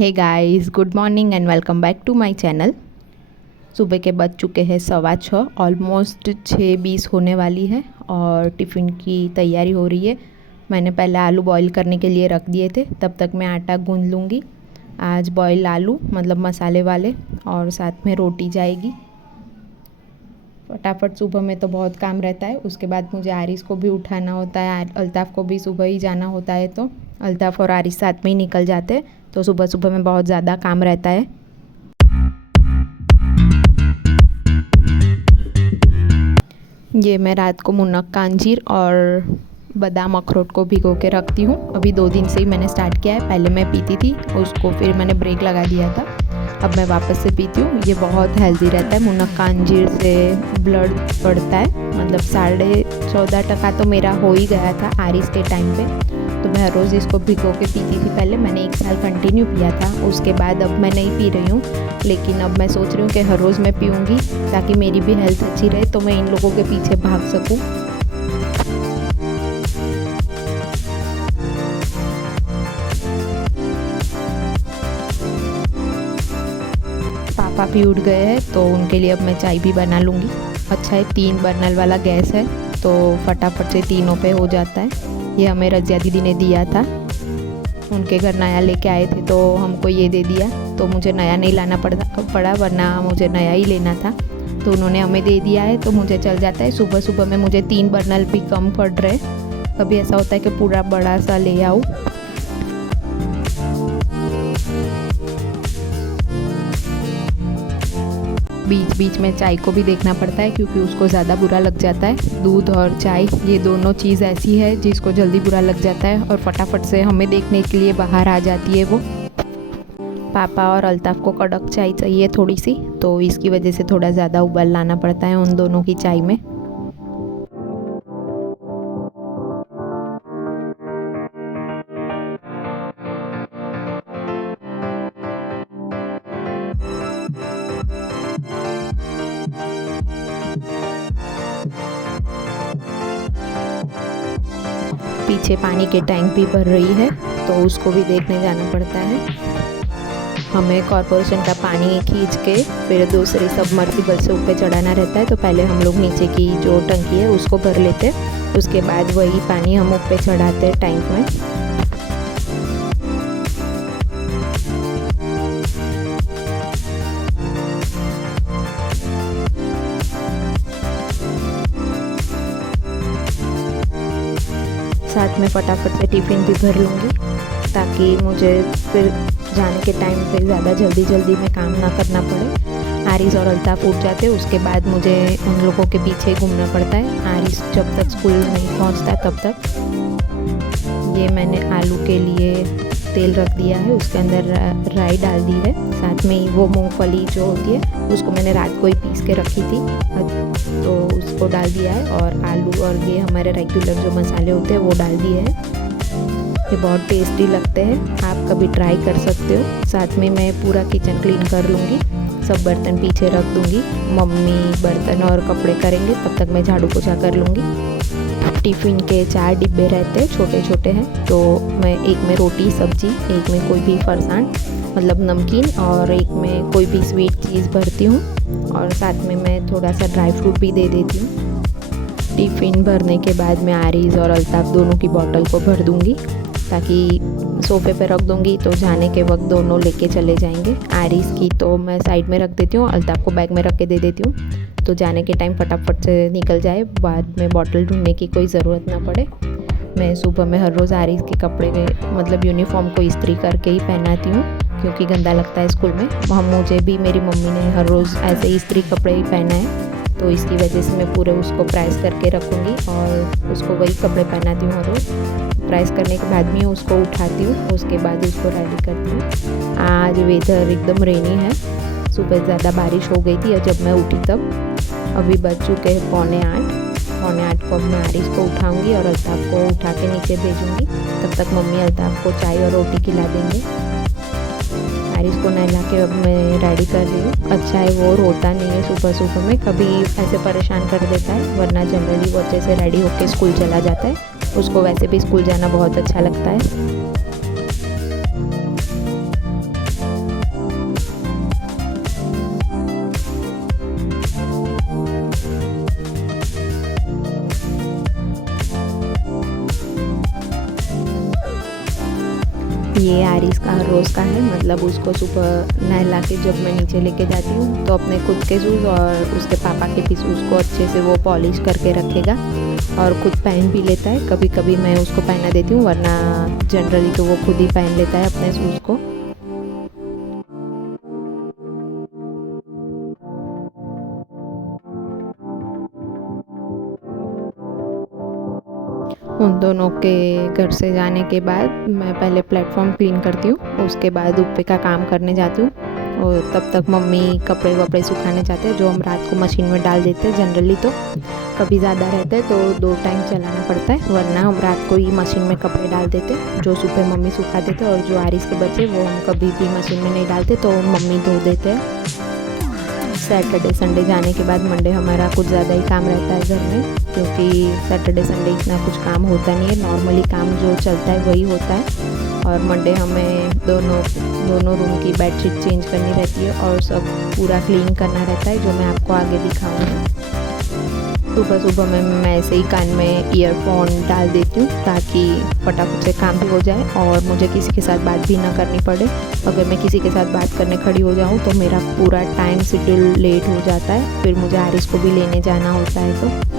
Hey guys, good morning and welcome back to my channel. सुबह के बज चुके हैं 6:15, ऑलमोस्ट 6:20 होने वाली है और टिफ़िन की तैयारी हो रही है। मैंने पहले आलू बॉईल करने के लिए रख दिए थे, तब तक मैं आटा गूंद लूँगी। आज बॉईल आलू मतलब मसाले वाले, और साथ में रोटी जाएगी। फटाफट सुबह में तो बहुत काम रहता है। उसके बाद मुझे आरिस को भी उठाना होता है, अल्ताफ़ को भी सुबह ही जाना होता है, तो अल्ताफ़ और आरिस साथ में ही निकल जाते हैं। तो सुबह सुबह में बहुत ज़्यादा काम रहता है। ये मैं रात को मुनक्का का अंजीर और बादाम अखरोट को भिगो के रखती हूँ। अभी 2 दिन से ही मैंने स्टार्ट किया है। पहले मैं पीती थी उसको, फिर मैंने ब्रेक लगा दिया था, अब मैं वापस से पीती हूँ। ये बहुत हेल्दी रहता है। मुनक्का अंजीर से ब्लड बढ़ता है, मतलब 14.5% तो मेरा हो ही गया था आरिस के टाइम पे। तो मैं हर रोज़ इसको भिगो के पीती थी। पहले मैंने 1 साल कंटिन्यू पिया था, उसके बाद अब मैं नहीं पी रही हूँ। लेकिन अब मैं सोच रही हूँ कि हर रोज़ मैं पीऊँगी ताकि मेरी भी हेल्थ अच्छी रहे, तो मैं इन लोगों के पीछे भाग सकूँ। पापा भी उठ गए हैं, तो उनके लिए अब मैं चाय भी बना लूँगी। अच्छा है 3 बर्नर वाला गैस है, तो फटाफट से तीनों पे हो जाता है। ये हमें रजिया दीदी ने दिया था, उनके घर नया लेके आए थे तो हमको ये दे दिया। तो मुझे नया नहीं लाना पड़ा, वरना मुझे नया ही लेना था। तो उन्होंने हमें दे दिया है, तो मुझे चल जाता है। सुबह सुबह में मुझे 3 बर्नर भी कम पड़ रहे। कभी ऐसा होता है कि पूरा बड़ा सा ले आऊँ। बीच बीच में चाय को भी देखना पड़ता है, क्योंकि उसको ज़्यादा बुरा लग जाता है। दूध और चाय ये दोनों चीज़ ऐसी है जिसको जल्दी बुरा लग जाता है और फटाफट से हमें देखने के लिए बाहर आ जाती है वो। पापा और अल्ताफ़ को कड़क चाय चाहिए थोड़ी सी, तो इसकी वजह से थोड़ा ज़्यादा उबाल लाना पड़ता है उन दोनों की चाय में। पीछे पानी की टैंक भी भर रही है, तो उसको भी देखने जाना पड़ता है। हमें कॉरपोरेशन का पानी खींच के फिर दूसरी सबमर्सिबल से ऊपर चढ़ाना रहता है। तो पहले हम लोग नीचे की जो टंकी है उसको भर लेते हैं, उसके बाद वही पानी हम ऊपर चढ़ाते हैं टैंक में। साथ में फटाफट से टिफ़िन भी भर लूँगी, ताकि मुझे फिर जाने के टाइम पे ज़्यादा जल्दी में काम ना करना पड़े। आरिस और अल्ताफ़ उठ जाते, उसके बाद मुझे उन लोगों के पीछे घूमना पड़ता है। आरिस जब तक स्कूल नहीं पहुंचता तब तक। ये मैंने आलू के लिए तेल रख दिया है, उसके अंदर राई डाल दी है। साथ में वो मूंगफली जो होती है उसको मैंने रात को ही पीस के रखी थी, तो उसको डाल दिया है। और आलू और ये हमारे रेगुलर जो मसाले होते हैं वो डाल दिए हैं। ये बहुत टेस्टी लगते हैं, आप कभी ट्राई कर सकते हो। साथ में मैं पूरा किचन क्लीन कर लूँगी, सब बर्तन पीछे रख दूँगी। मम्मी बर्तन और कपड़े करेंगे, तब तक मैं झाड़ू पोछा कर लूँगी। टिफ़िन के 4 डिब्बे रहते हैं, छोटे छोटे हैं, तो मैं एक में रोटी सब्जी, एक में कोई भी फरसान मतलब नमकीन, और एक में कोई भी स्वीट चीज़ भरती हूँ। और साथ में मैं थोड़ा सा ड्राई फ्रूट भी दे देती हूँ। टिफ़िन भरने के बाद मैं आरिस और अल्ताफ़ दोनों की बॉटल को भर दूँगी, ताकि सोफ़े पे रख दूँगी तो जाने के वक्त दोनों लेके चले जाएंगे। आरिस की तो मैं साइड में रख देती हूँ, अल्ताफ़ को बैग में रख के दे देती हूँ, तो जाने के टाइम फटाफट से निकल जाए, बाद में बॉटल ढूंढने की कोई ज़रूरत ना पड़े। मैं सुबह में हर रोज़ आरिस के कपड़े मतलब यूनिफॉर्म को इस्त्री करके ही पहनाती हूँ, क्योंकि गंदा लगता है स्कूल में। मुझे भी मेरी मम्मी ने हर रोज़ ऐसे इस्त्री कपड़े ही पहना है, तो इसकी वजह से मैं पूरे उसको प्रेस करके रखूँगी और उसको वही कपड़े पहनाती हूँ हर रोज़। प्रेस करने के बाद में उसको उठाती हूँ, उसके बाद उसको रेडी करती हूँ। आज वेदर एकदम रेनी है, सुबह ज़्यादा बारिश हो गई थी और जब मैं उठी तब। अभी बज चुके हैं 7:45 को अब मैं आरिस को उठाऊँगी और अल्ताफ़ को उठा के नीचे भेजूँगी। तब तक मम्मी अल्ताफ़ को चाय और रोटी खिला देंगे। आरिस को नहला के अब मैं रेडी कर रही हूँ। अच्छा है वो रोता नहीं है सुबह सुबह में, कभी ऐसे परेशान कर देता है, वरना जनरली वो अच्छे से रेडी होकर स्कूल चला जाता है। उसको वैसे भी स्कूल जाना बहुत अच्छा लगता है। ये आरिस का रोज़ का है, मतलब उसको सुबह नहला के जब मैं नीचे लेके जाती हूँ तो अपने खुद के शूज़ और उसके पापा के भी शूज़ को अच्छे से वो पॉलिश करके रखेगा और खुद पहन भी लेता है। कभी कभी मैं उसको पहना देती हूँ, वरना जनरली तो वो खुद ही पहन लेता है अपने शूज़ को। उन दोनों के घर से जाने के बाद मैं पहले प्लेटफॉर्म क्लीन करती हूँ, उसके बाद ऊपर का काम करने जाती हूँ और तब तक मम्मी कपड़े वपड़े सुखाने जाते हैं जो हम रात को मशीन में डाल देते हैं। जनरली तो कभी ज़्यादा रहता है तो 2 टाइम चलाना पड़ता है, वरना हम रात को ही मशीन में कपड़े डाल देते हैं। जो सुबह मम्मी सुखा देते और जो आरिस के बचे वो हम कभी भी मशीन में नहीं डालते, तो मम्मी धो देते हैं। सैटरडे संडे जाने के बाद मंडे हमारा कुछ ज़्यादा ही काम रहता है घर में, क्योंकि सैटरडे संडे इतना कुछ काम होता नहीं है, नॉर्मली काम जो चलता है वही होता है। और मंडे हमें दोनों रूम की बेडशीट चेंज करनी रहती है और सब पूरा क्लीन करना रहता है, जो मैं आपको आगे दिखाऊंगी। सुबह सुबह मैं ऐसे ही कान में ईयरफोन डाल देती हूँ ताकि फटाफट से काम भी हो जाए और मुझे किसी के साथ बात भी ना करनी पड़े। अगर मैं किसी के साथ बात करने खड़ी हो जाऊँ तो मेरा पूरा टाइम शेड्यूल लेट हो जाता है, फिर मुझे आरिस को भी लेने जाना होता है। तो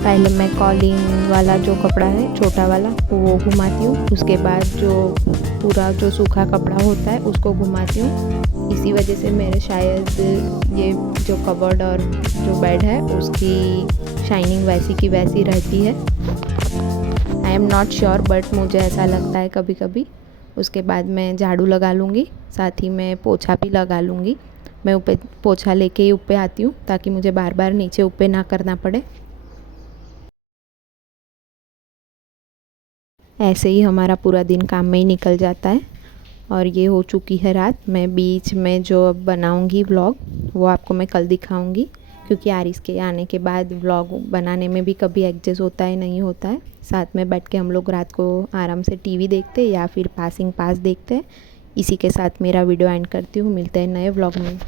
पहले मैं कॉलिंग वाला जो कपड़ा है छोटा वाला वो घुमाती हूँ, उसके बाद जो पूरा जो सूखा कपड़ा होता है उसको घुमाती हूँ। इसी वजह से मेरे शायद ये जो कबर्ड और जो बेड है उसकी शाइनिंग वैसी की वैसी रहती है। I am not sure but मुझे ऐसा लगता है कभी कभी। उसके बाद मैं झाड़ू लगा लूँगी, साथ ही मैं पोछा भी लगा लूँगी। मैं ऊपर पोछा लेके ही ऊपर आती हूँ ताकि मुझे बार बार नीचे ऊपर ना करना पड़े। ऐसे ही हमारा पूरा दिन काम में ही निकल जाता है और ये हो चुकी है रात। मैं बीच में जो अब बनाऊंगी व्लॉग वो आपको मैं कल दिखाऊंगी, क्योंकि आरिस के आने के बाद व्लॉग बनाने में भी कभी एडजस्ट होता है नहीं होता है। साथ में बैठ के हम लोग रात को आराम से टीवी देखते या फिर पासिंग पास देखते हैं। इसी के साथ मेरा वीडियो एंड करती हूँ। मिलते हैं नए व्लॉग में।